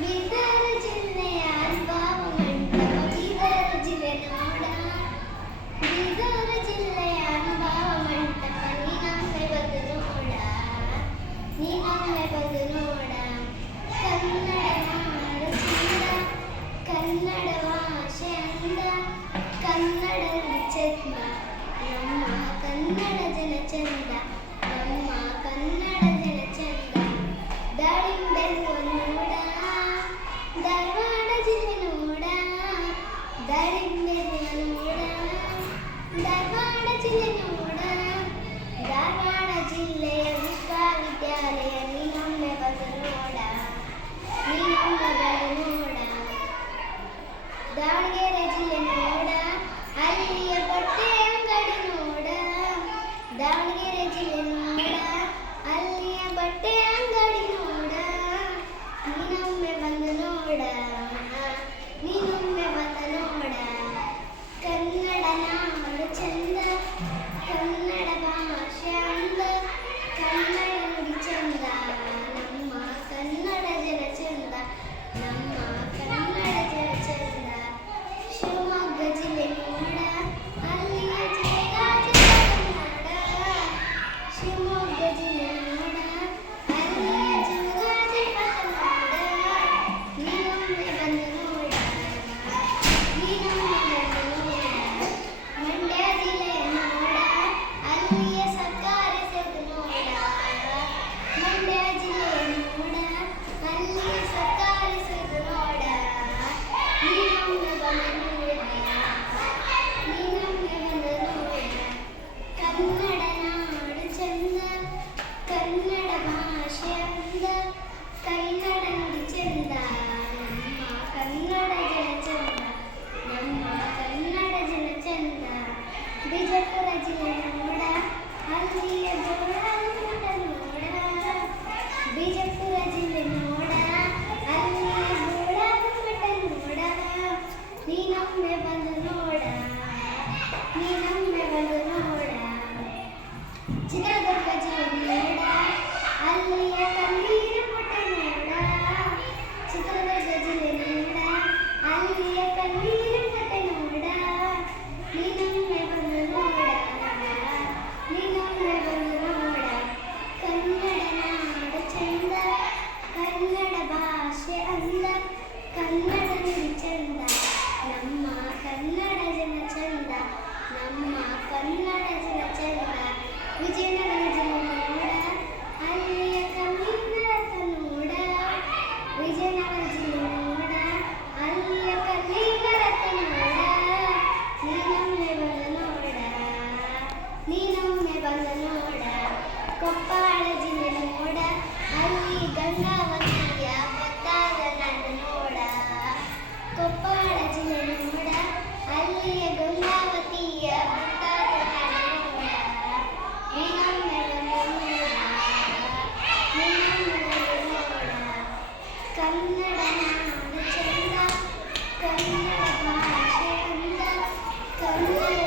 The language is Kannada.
ಬೀದರ್ ಜಿಲ್ಲೆಯ ಅನುಭವ ಮಂಟಪ ಬೀದರ್ ಜಿಲ್ಲೆ ನೋಡ ಬೀದರ್ ಜಿಲ್ಲೆಯ ಅನುಭವ ಮಂಟಪ ನೀನೊಮ್ಮೆ ಬಂದು ನೋಡ ನೀನೊಮ್ಮೆ ಬಂದು ನೋಡ ಕನ್ನಡ ನಾಡು ಚಂದ ಕನ್ನಡ ಭಾಷೆ ಅಂದ ಕನ್ನಡದಲ್ಲಿ ಚಂದ ನಮ್ಮ ಕನ್ನಡ ಜನ ಚಂದ ನಮ್ಮ ಕನ್ನಡ ಜನ ಚಂದ ದಾಳಿಂಬೆ ನೋಡ ಧಾರವಾಡ ಜಿಲ್ಲೆ ನೋಡ ದಾಳಿಂಬೆ ನೋಡ ಧಾರವಾಡ ಜಿಲ್ಲೆ ನೋಡ ಧಾರವಾಡ ಜಿಲ್ಲೆಯ ವಿಶ್ವವಿದ್ಯಾಲಯ ನೀನೊಮ್ಮೆ ಬಂದು ನೋಡ ನೀನೊಮ್ಮೆ ಬಂದು ನೋಡ ದಾವಣಗೆರೆ ಜಿಲ್ಲೆ ನೋಡ ಅಲ್ಲಿಯ ಬಟ್ಟೆ ಅಂಗಡಿ ನೋಡ ದಾವಣಗೆರೆ ಜಿಲ್ಲೆ ನೋಡ ಅಲ್ಲಿಯ ಬಟ್ಟೆ ಅಂಗಡಿ ನೋಡ ನೀನೊಮ್ಮೆ ಬಂದು ನೋಡ ನೀನೊಮ್ಮೆ ಬಂದು ನೋಡ ಕನ್ನಡ ನಾಡು ಚಂದ ಕನ್ನಡ ಭಾಷೆ ಅಂದ ಕನ್ನಡ ನುಡಿ ಚಂದ ನಮ್ಮ ಕನ್ನಡ ಜನ ಚಂದ ನಮ್ಮ ಕನ್ನಡ ಜನ ಚಂದ ಶಿವಮೊಗ್ಗ ಜಿಲ್ಲೆ ನೋಡ ಅಲ್ಲಿಯ ಜಯಗಾಜ ನೋಡ ಶಿವಮೊಗ್ಗ ಜಿಲ್ಲೆ ನೋಡ ಅಲ್ಲಿಯ ಜಯಗಾಜ ನೋಡ ನೀನೊಮ್ಮೆ ಬಂದು ನೋಡ ನೀನೊಮ್ಮೆ ಬಂದು ನೋಡ ಮಂಡ್ಯ ಜಿಲ್ಲೆ ನೋಡ ಅಲ್ಲಿಯ ಸರ್ಕಾರಿ ಸೇತುವೆ ನೋಡ ಮಂಡ್ಯ ಜಿಲ್ಲೆ ನೋಡ ಅಲ್ಲಿಯ ಸರ್ಕಾರಿ ಸೇತುವೆ ನೋಡ ನೀನೊಮ್ಮೆ ಬಂದು ನೋಡ ನೀನೊಮ್ಮೆ ಬಂದು ನೋಡ ಕನ್ನಡ ನಾಡು ಚಂದ ಕನ್ನಡ ಭಾಷೆ ಅಂದ ಕನ್ನಡ ನುಡಿ ಚಂದ ನಮ್ಮ ಕನ್ನಡ ಜನ ಚಂದ ನಮ್ಮ ಕನ್ನಡ ಜನ ಚಂದ ಬಿಜಾಪುರ ಜಿಲ್ಲೆ ನೋಡ ಅಲ್ಲಿಯ ಗೋಳಗುಮ್ಮಟ ನೋಡ ಬಿಜಾಪುರ ಜಿಲ್ಲೆ ನೋಡ ಅಲ್ಲಿಯ ಗೋಳಗುಮ್ಮಟ ನೋಡ ನೀನೊಮ್ಮೆ ಬಂದು ನೋಡ ನೀನೊಮ್ಮೆ ಬಂದು ನೋಡ ಚಿತ್ರದುರ್ಗ ಜಿಲ್ಲೆ ನೋಡ ಅಲ್ಲಿಯ ಕಣ್ಣೀರು ಪುಟ್ಟ ನೋಡ ಚಿತ್ರದುರ್ಗ ಜಿಲ್ಲೆ ನೋಡ ಅಲ್ಲಿಯ ಕಣ್ಣೀರು ಪುಟ್ಟ ನೋಡ ನೀನೊಮ್ಮೆ ಬಂದು ನೋಡ ನೀನೊಮ್ಮೆ ಬಂದು ನೋಡ ಕನ್ನಡ ನಾಡು ಚಂದ ಕನ್ನಡ ಭಾಷೆ ಅಂದ ಕನ್ನಡ ನುಡಿ ಚಂದ ನಮ್ಮ ಕನ್ನಡ ಜನ ಚಂದ ನಮ್ಮ ಕನ್ನಡ ಜನ ಚಂದ ವಿಜಯನಗರ ಜಿಲ್ಲೆ ನೋಡ ಅಲ್ಲಿಯ ಕಲ್ಲಿಂಗರಥ ನೋಡ ವಿಜಯನಗರ ಜಿಲ್ಲೆ ನೋಡ ಅಲ್ಲಿಯ ಕಲ್ಲಿಂಗರಥ ನೋಡ ನೀನೊಮ್ಮೆ ಬಂದು ನೋಡ ನೀನೊಮ್ಮೆ ಬಂದು ನೋಡ ಕೊಪ್ಪಳ ಜಿಲ್ಲೆ ನೋಡ ಅಲ್ಲಿ ಗಂಗಾವತಿಯ ಪತ್ತಾದ ನಾಡು ನೋಡ ಕೊಪ್ಪಳ ಜಿಲ್ಲೆ ನೋಡ ಅಲ್ಲಿಯ ಗಂಗಾವತಿಯ ಪತ್ತಾದ ನಾಡು ನೋಡ ನೀನೊಮ್ಮೆ ಬಂದು ನೋಡ ನೀನೊಮ್ಮೆ ಬಂದು ನೋಡ ಕನ್ನಡ ನಾಡು ಚಂದ ಕನ್ನಡ ಭಾಷೆ ಅಂದ ಕನ್ನಡ